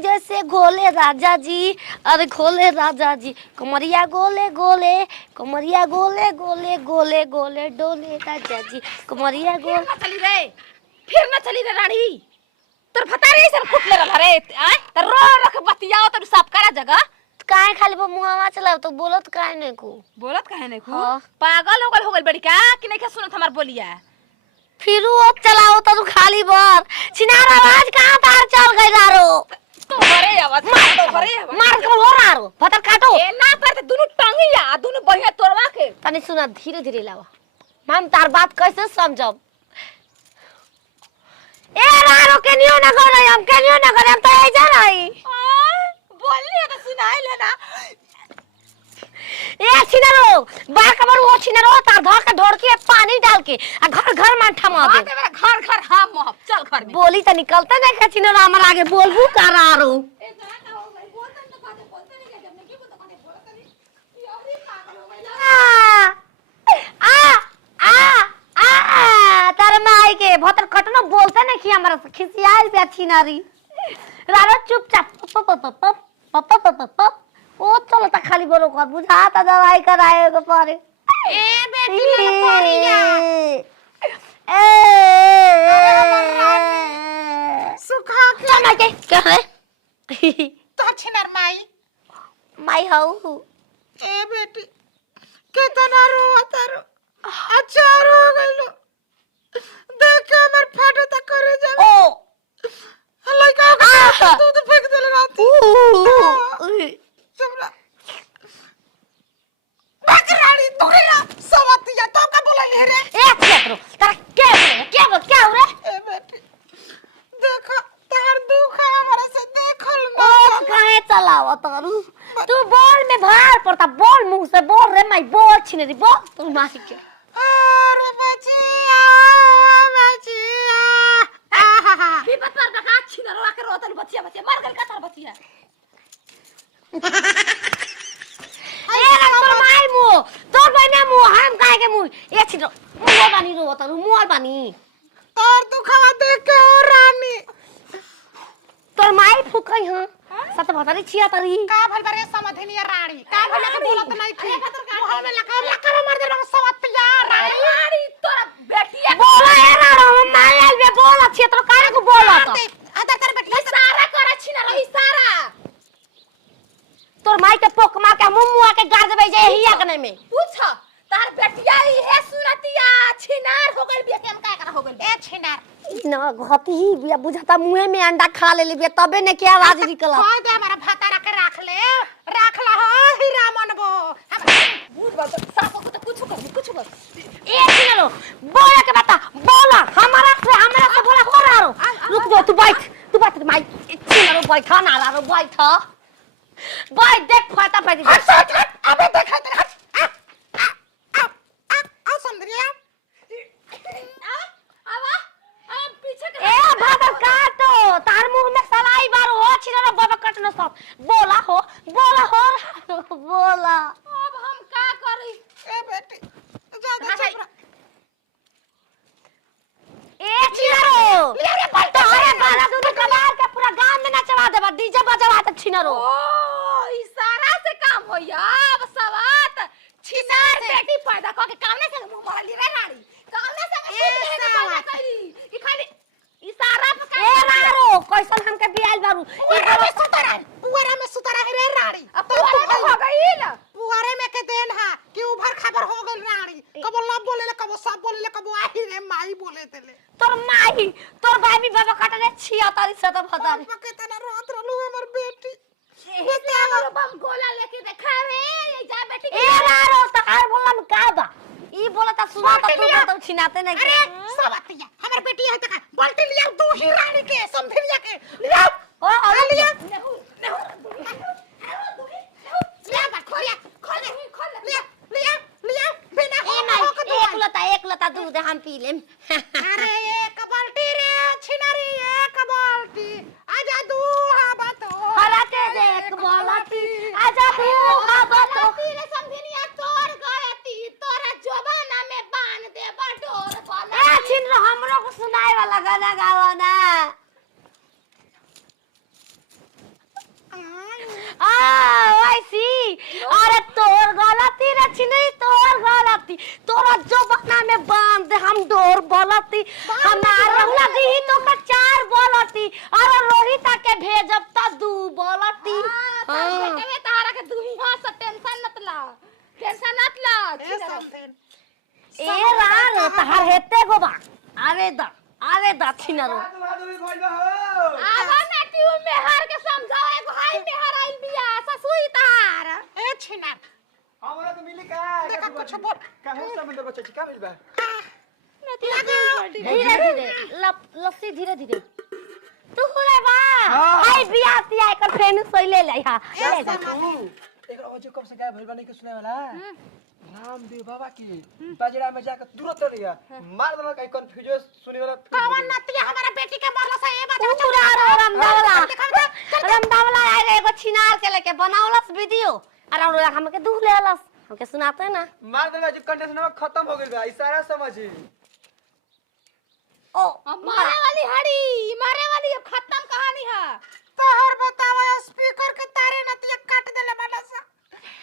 जैसे घोले राजा जी, अरे घोले राजा जी, कमरिया गोले गोले, कमरिया गोले गोले गोले गोले डोले राजा जी, कमरिया गोले। ना चली रे, फिर ना चली रे रानी। तोर भता रे सन कुटले रह रे, आ त रो रख बतियाओ त सब करा जगह। काहे खाली मुहावा चलाओ तो बोलत काहे ने को? बोलत काहे ने को? हाँ। पागल हो गइल बड़ी का कि नहीं के सुनत हमार बोलिया। फिरू अब चलाओ तो खाली बार छिनार आवाज कहां तार चल गई रारो। तो बरे आवाज मार तो बरे आवाज मार के हो रारो फतर काटो ए ना करते दोनों टंगिया दोनों बहिया तोड़वा के। तनी सुना धीरे धीरे लावा, हम तार बात कैसे समझब? ए रारो के नियो ना करे, हम के नियो ना करे, हम तो ऐ जा रही बोलनी है तो सुनाई लेना। ए छिनारो बार कबर वो छिनारो तार धर के ढोर के पानी डाल के आ घर घर में ठमा दे। मेरा घर घर हम मोह चल घर में बोली त निकलते नहीं के छिनारो हमर आगे बोलबू का रारो। ए जना का हो गई बोलते न कहते बोलते नहीं के जब नहीं की बोलते कहते बोलते नहीं ये अभी पागल हो गई आ आ आ तार माई के भतर कटनो बोलते नहीं कि हमरा से खिसियाल पे छिनारी रारो चुपचाप पप पप पप पप पप पप ओ चलो त खाली बोलो कर बुझाता दवाई कराए के पारे। ए बेटी लग पड़िया सुखा के चल के क्या है तो छिनर माई माई हाउ ए बेटी कितना रोता रो अच्छा रो गइलो देख के हमर फाटे त करे जा ओ लइका का दूध फेंक देले राती चुपरा बकराड़ी तोया सवतिया तो का बोलले रे एक चक्रो तारा क्या हो रे ए बेटी देखो तार दुख है हमरा से देखल ओ ना काहे चलावा तारू तू बोल में भार पड़ता बोल मुंह से बोल रे माई बोल छिने दी बोल तू मासी के अरे बचिया विपत पर बका छिन रोआ के रोतन बचिया मर गल का तार बचिया ए तोर माई मुंह तोर बना मुंह हम काहे के मुंह एक छिनो मुंह बानी रो तारू मुंह बानी तोर दुखवा देख के ओ रानी तोर माई फुकई हां सत भतारी छिया तारी का भल बारे समझनिया रानी का भल के बोलत नहीं थी मुंह में लका मार दे सवतिया रानी तोरा बेटिया बोला ए रारो हम माई आइल बे बोल अच्छे तो काहे को बोला तो अदा कर बेटिया इशारा करे छिना रो इशारा तोर माई के पोक मार के मुंह के गाड़ देबे जे हिया कने में पूछ तार बेटिया है सुरतिया छिनार हो गइल बिया के हम का करा हो गइल ए छिनार ना घती ही बिया बुझाता मुंह में अंडा खा ले बिया तबे ने क्या आवाज निकला कह दे हमारा भाता रख राख ला हो हीरा मनबो हम भूत बात सासो को तो कुछ कर ए छिनलो बोला के बता बोला हमरा से बोला हो रहा रुक जा तू बैठ माई छिनलो बैठ ना रो बैठ देख फाटा फाटी अबे देखा तेरे आ सुंदरिया आवा हम पीछे ए बाबा काटो तार मुंह में सलाई बार हो छिनलो बाबा काटनो सब बोला हो बोला अब हम का करी ए बेटी ज्यादा चुप ए छिनरो ले रे पलटा अरे बाला दूध कमाल के पूरा गांव में नचवा देबा डीजे बजवा त छिनरो ओ इशारा से काम होया अब सवात छिनार बेटी पैदा क के कामने से मुंह मारली रे रानी कामने से पैदा करी ई खाली इशारा पे का ए रारो कैसन हमके बियाल बारू पुआरा में सुतरा है रे रानी अब तो हो गइल पुआरे में के देन है कि उभर खबर हो गइल रानी कबो लब बोलेले कबो सब बोलेले कबो आही रे माई बोले देले तोर भाई बाबा काटले छिया तारी से तो भदारी कितना रोत रहलू हमर बेटी बताओ बम गोला लेके देखा रे ये जा बेटी ए रारो तार बोलम का बा ई बोलता सुना तो छिनाते नहीं अरे सवतिया हमर बेटी है त बाल्टी लिया दो ही रानी के समझलिया के लिया ओ लिया लिया बा खोल लिया बिना ए एक लता दूध हम पी लेम अरे एक बाल्टी रे छिनारी एक बाल्टी आजा दू हवा तो हरा के देख बाल्टी आजा दू हवा तो रे समझनिया तोर गयती तोरा जवाना में बांध दे बडोर वाला ए छिन हमरो को सुनाए वाला गाना गावा ना तोरा जबाना में बांध हम डोर बोलती हमार लगी तो का 4 बोलती और रोहिता के भेजब त 2 बोलती हां बेटे तारा के दुहिया से टेंशन मत ला ए समथिन ए रार तहार हेते गोबा आवे दा छिनरो आवा ना ट्यूब में हार के समझाओ एगो हाई में हार आइल बिया ससुई तार ए छिना हमरा तो मिली का देखा कुछ बोल काहे समझ बच्चा का मिल बा धीरे लस्सी धीरे तू रे बा हाँ। हाय बिया तिया कर फेन सोइले ले हा ए समथिन एक अजय कब से गायब भइल बा नहीं के सुने वाला रामदेव बाबा की बजरा में जाकर तुरंत चल गया मार देना कहीं कंफ्यूजन सुने वाला कौन नतिया हमारा बेटी के मारला से ए बात पूरा रमदावला आए रे एगो छिनार के लेके बनावलस वीडियो और हमके दूह लेलस हमके सुनाते ना मार देना जब कंडीशन में खत्म हो गइल बा इशारा समझी ओ मारे वाली अब खत्म कहानी है तोहर बतावा स्पीकर के तारे नतिया काट देले माला सा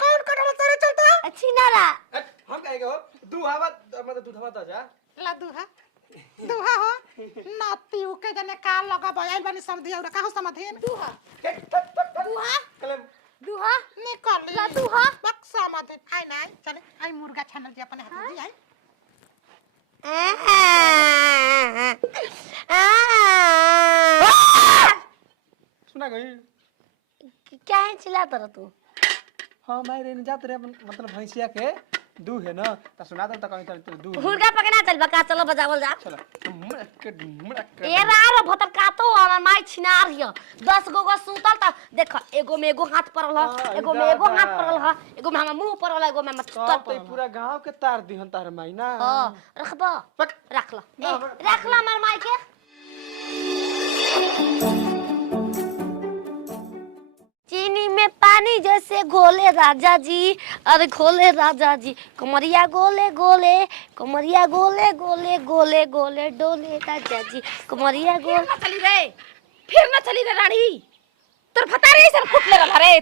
कौन कटल तारे चलता छिनारा हम कहेगा हो दूहावा मतलब दूधवा ता जा ला दुहा हो नती उके जने का लगा बयाल बनी समझी और का हो समथिन दुहा कलम दुहा निकल ला दुहा बक समथिन आई ना चले आई मुर्गा छानल जी अपने हाथ जी आई सुना गई क्या है चिल्लाता रह तू हां मैं रे जात रे मतलब भैंसिया के दू है ना त सुना दे त कहीं चल दू हुरका पकड़ा चल बका चलो बजावल जा चलो मुड़क ए रार भतर का तो हमर माई छिनार हिय 10 गो सूतल त देख एगो में एगो हाथ परल ह एगो में एगो हाथ परल ह एगो में हमर मुंह परल एगो में हमर चुतर सब ते परल पूरा गांव के तार दिहन तार माई ना हां रखबा पक रख ला हमर माई के चीनी में पानी जैसे घोले राजा जी अरे घोले राजा जी कमरिया गोले गोले कमरिया गोले गोले गोले गोले डोले राजा जी कमरिया गोले फिर न चली रे रानी तोर फता रे सर फुट ले रे